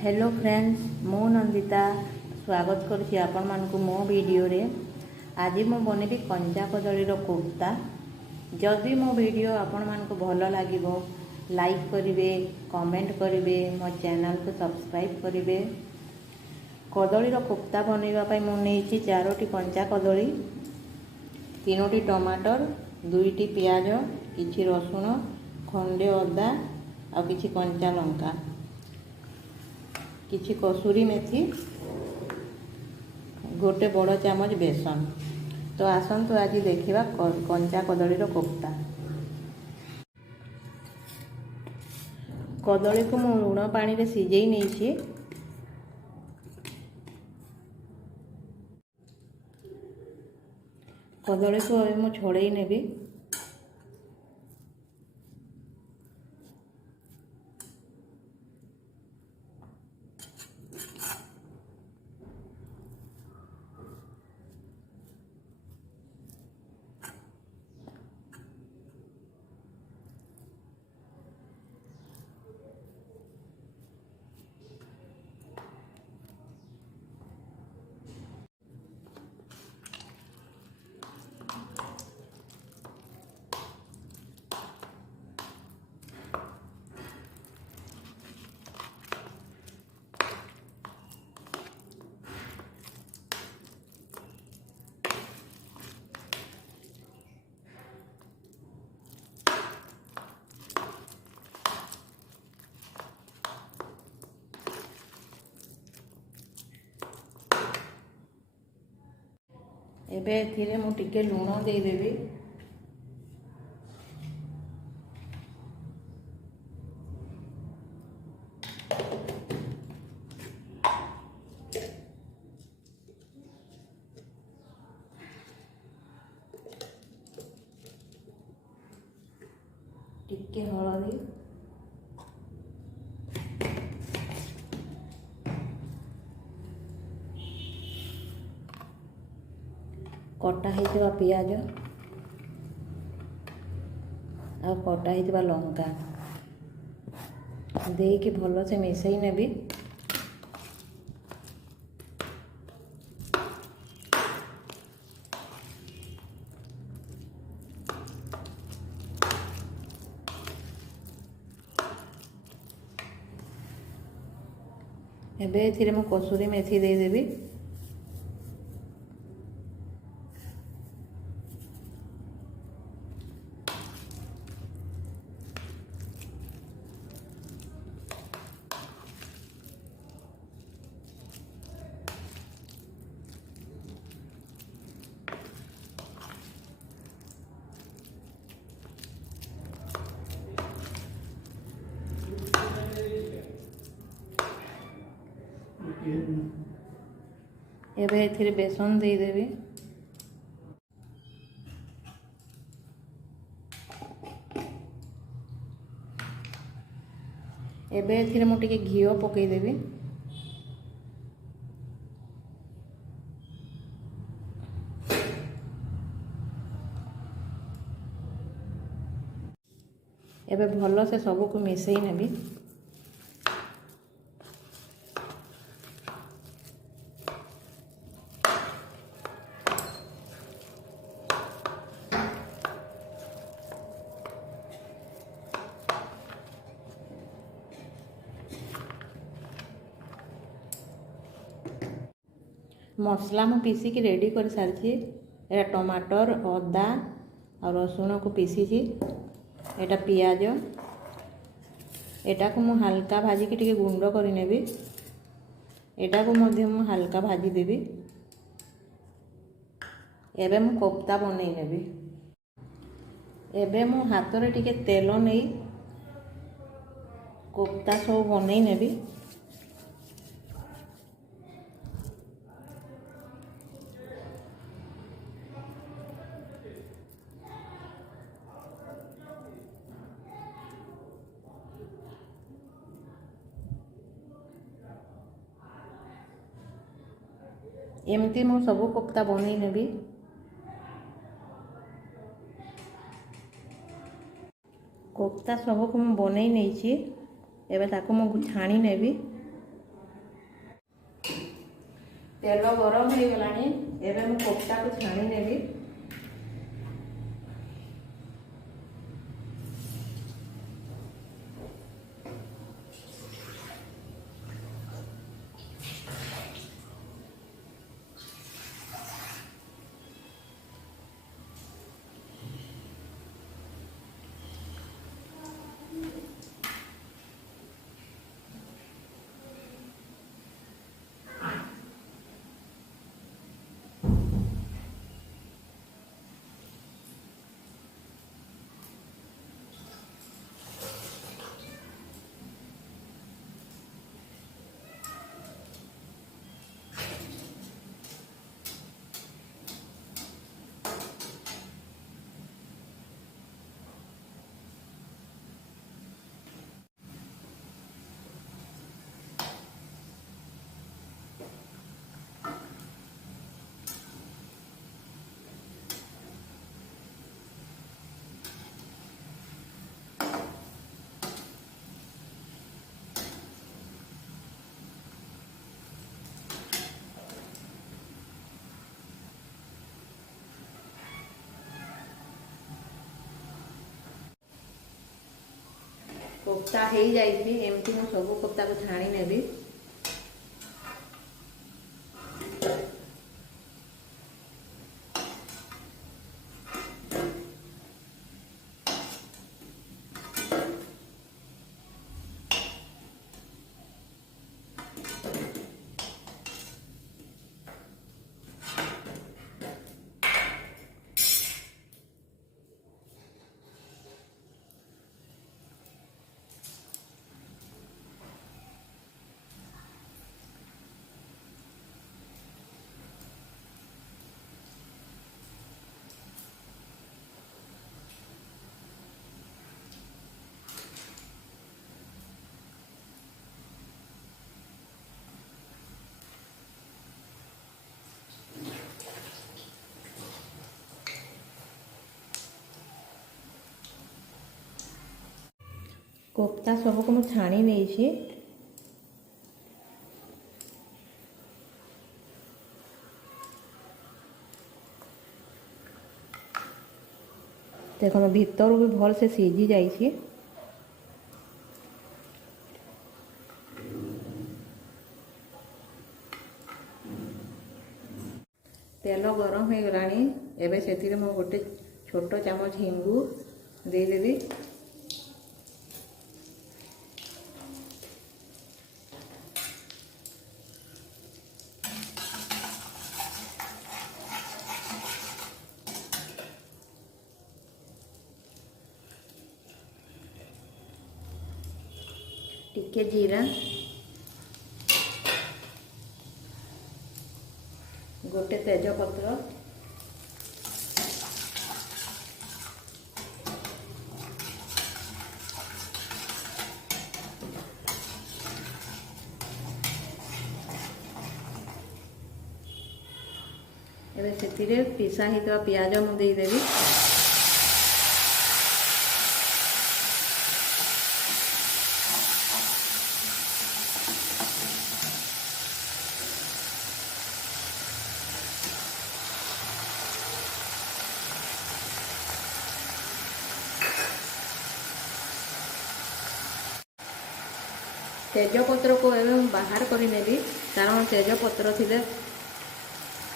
Hello friends, मो नंदिता स्वागत करुँच आपण मानक मो वीडियो रे। आज मु बनैबी कंचा कदली कोफ्ता। जदि मो वीडियो आपण मानक भल लगे लाइक करेंगे, कमेंट करेंगे, मो चैनल को सब्सक्राइब करेंगे। कदली कोफ्ता बनैबा मुझे 4टी कंचा कदली, 3टी टमाटर, 2टी प्याज, किछि रसुण, खंडे अदा आ किछि कंचा लंका, किछि कसूरी मेथी, गोटे बड़ चामच बेसन। तो आसतु आज देखा कंचा कदली कोफ्ता। कदली को मु लुण पानी रे सिझेई नहीं, कदली को अभी मु छड़ेई नेबी। एबे एथिरे मु टिके लुण दे देबी। टिके हळदी, कटा होइतबा पियाज आ कटा होइतबा लंका देके भल से मिसई नेबी। एबे एथिरे मु कसूरी मेथी दे देबी। एबे एथिरे बेसन दे देबी। एबे एथिरे मु टिके घिओ पकई देबी। एबे भल से सबू को मिसई नेबी। मसला मु पीसिक रेडी कर सारी। एटा टमाटर, अदा और रसुण को पीसी। एटा पियाज, एटा को मु हल्का भाजी के टिके गुंड कर नेबी। एटा को मध्य मु हल्का भाजी देबी। एबे मु कोफ्ता बनई नेबी। एबे मु हाथ रे टिके तेल नहीं कोफ्ता सब बनई नेबी। एमती मु सबू कोफ्ता बनई नेबी। कोफ्ता सबको मु बनई नहीं एबे ताको मु छाणी नेबी। तेल गरम हो गलानी एबे मु कोफ्ता को छाणी नेबी। कोफ्ता हो जाइए एमती मु सब कोफ्ता को छाणी नेबी। कोफ्ता सबको मु छाणी नहीं। देखो भीतर भी भल से सीझी जाइए। तेल गरम हो गलानी एबे से मु गोटे छोट चामच हिंगू देदेवी। टिके जीरा, गोटे तेजपत्र, एबे से पिसा हितवा पियाज मु देदेवी। तेजपत्र को एवं बाहर कर नेबी कारण तेजपत्र थिले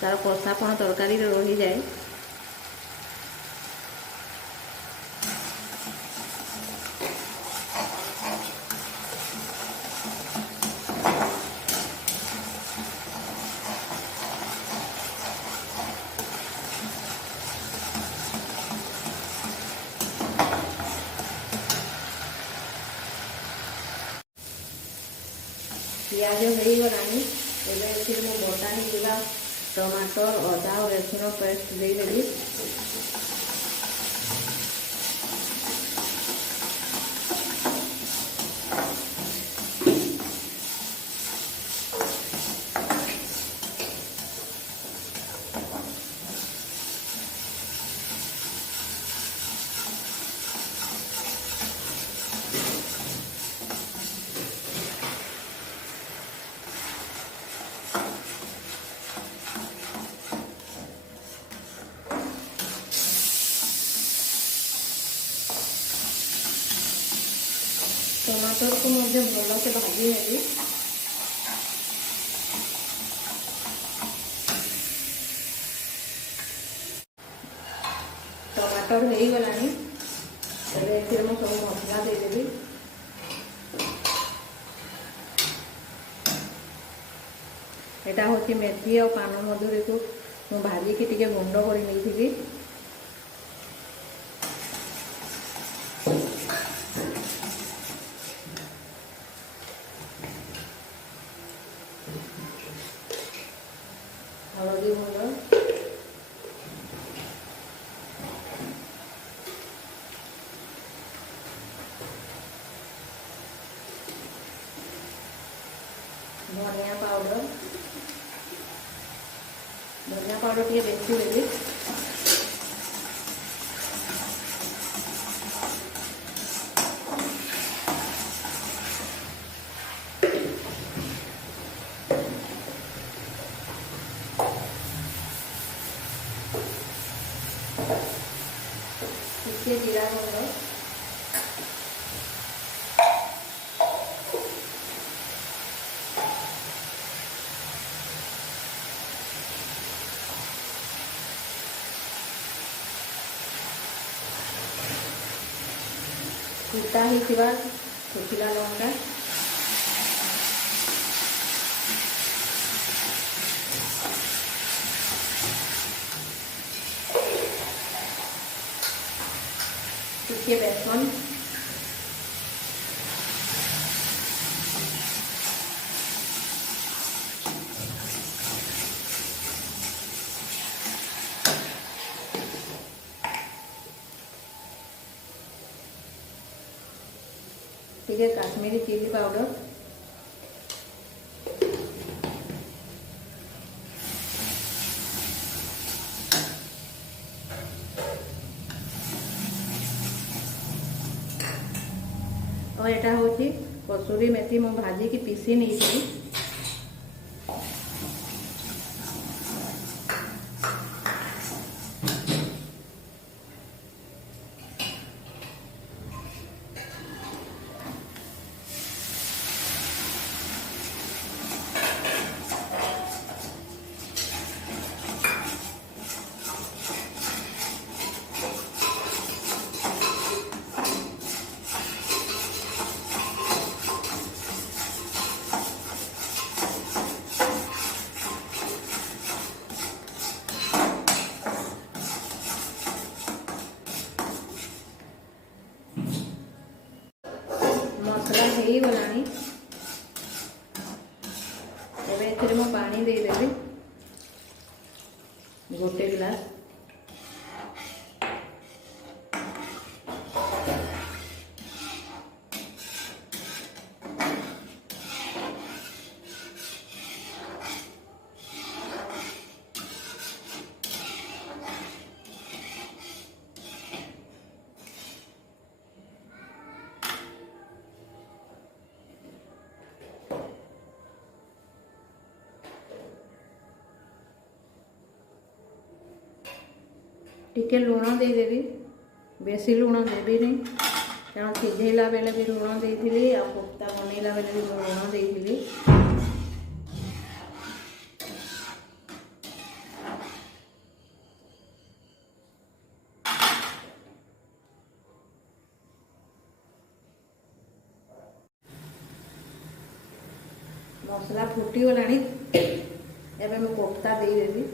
तार कषापण तरकारी रही जाए। पियाज हो गलानी एबे मु बटा ही टमाटर अदा और रसुण पेस्ट देदेवी। ଟମାଟୋକୁ ମଧ୍ୟ ଭଲସେ ଭାଜି ନେବି। ଟମାଟର ହେଇଗଲାଣି। ଏବେ ଏଥିରେ ମୁଁ ସବୁ ମସଲା ଦେଇଦେବି। ଏଇଟା ହେଉଛି ମେଥି ଆଉ ପାନମଧୁରୀକୁ ମୁଁ ଭାଜିକି ଟିକେ ଗୁଣ୍ଡ କରି ନେଇଥିଲି। ହଳଦୀ ଗୁଣ୍ଡ, ଧନିଆ ପାଉଡର ଟିକେ ବେଶୀ ଦେବି। ଟିକେ ଜିରା ଗୁଣ୍ଡ, କୁଟା ହେଇଥିବା ଶୁଖିଲା ଲଙ୍କା, ଟିକେ ବେସନ, ଟିକେ କାଶ୍ମୀରୀ ଚିଲି ପାଉଡର, और एटा होची कसूरी मेथी मो भाजी की पीसी नहीं थी। मसला ହେଇଗଲାଣି। ଏବେ ଏଥିରେ ମୁଁ ପାଣି ଦେଇଦେବି ଗୋଟେ ଗ୍ଲାସ। टिके लुण देदेवी, बेसी लुण देवी नहीं कारण सिझेला बेले भी लुण देती आ कोफ्ता बनैला बेले भी लुण देती। मसला फुटी गलानी। एबे मैं कोफ्ता देदेवी।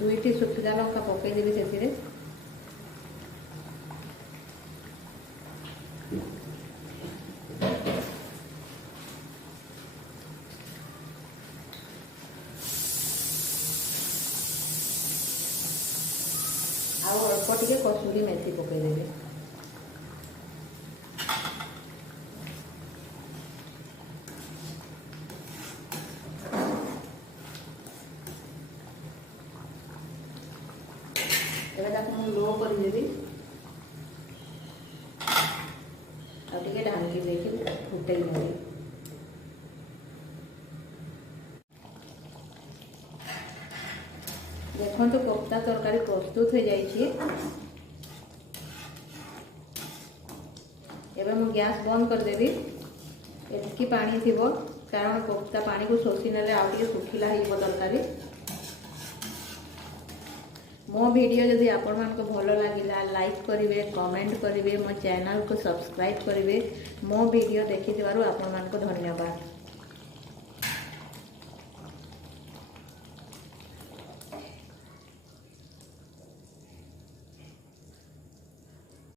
दुईटी सुखिला लंका पकईदेवी से अल्प टे कसूरी मेथी पकईदेवी। को लो करदेवी आगे ढांकी देखिए फुटे नहीं। देखो तो कोफ्ता तरकारी प्रस्तुत हो जाइए। एवं मु गैस बंद करदेवी। एतकी पानी थी कारण कोफ्ता पानी को शोषी ना आउ टे सुखिला हो तरकारी। मो वीडियो जदि आपण मानको भल लगिला लाइक करिवे, कमेंट करिवे, मो चैनल को सब्सक्राइब करिवे। मो वीडियो देखि दिवारु आपण मानको धन्यवाद।